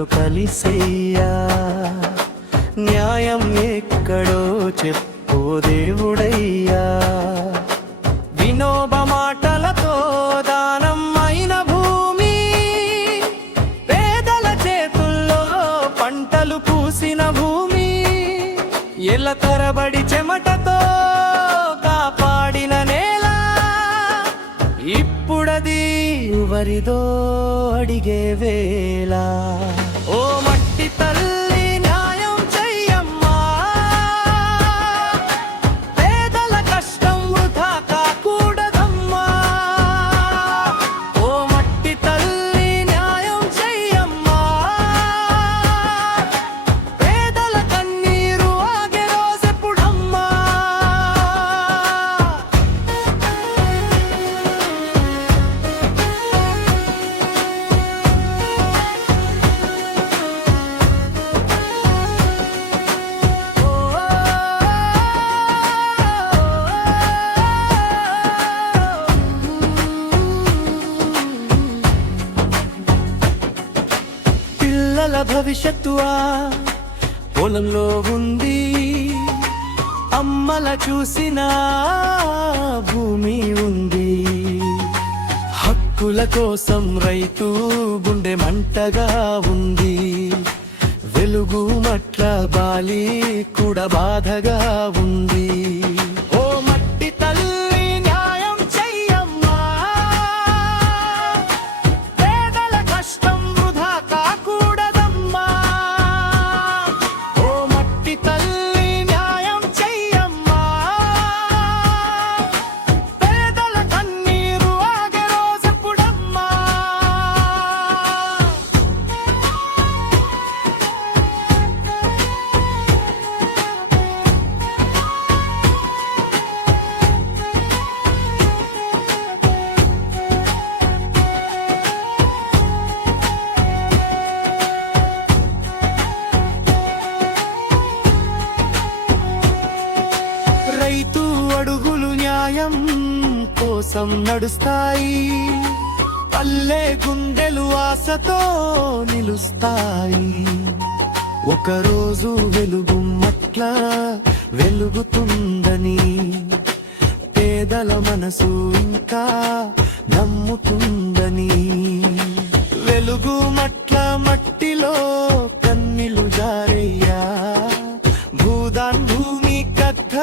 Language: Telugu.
నీలో కలిసయ్యా. న్యాయం ఎక్కడో చెప్పో దేవుడయ్యా. వినోబ మాటలతో దానం అయిన భూమి, పేదల చేతుల్లో పంటలు పూసిన భూమి, ఎల్ల తరబడి చెమటతో కాపాడిన నేల, ఇప్పుడది వరిదో అడిగే వేళ. ఓ మట్టి తల్లి న్యాయం చెయ్యమ్మా, పేదల కష్టం వృధా కాకూడదమ్మా. ఓ మట్టి తల్లి న్యాయం చెయ్యమ్మా, పేదల కన్నీరు ఆగే రోజెప్పుడమ్మా. పిల్లల భవిష్యత్తు ఆ పొలంలో ఉంది, అమ్మల చూసిన భూమి ఉంది. హక్కుల కోసం రైతు గుండె మంటగా ఉంది, వెలుగు మట్ల బాలి కూడా బాధగా ఉంది. ఓ మట్టి తల్లి న్యాయం చెయ్యమ్మా, పేదల కష్టం వృధా కాకూడదమ్మా. ఓ మట్టి తల్లి న్యాయం చెయ్యమ్మా, పేదల కన్నీరు ఆగే రోజెప్పుడమ్మా. రైతు అడుగులు న్యాయం కోసం నడుస్తాయి, పల్లె గుండెలు ఆశతో నిలుస్తాయి. ఒకరోజు వెలుగు మట్ల వెలుగుతుందని పేదల మనసు ఇంకా నమ్ముతుందని. వెలుగు మట్ల మట్టిలో కన్నీలు జారయ్యా, భూదాన్ భూమి కథ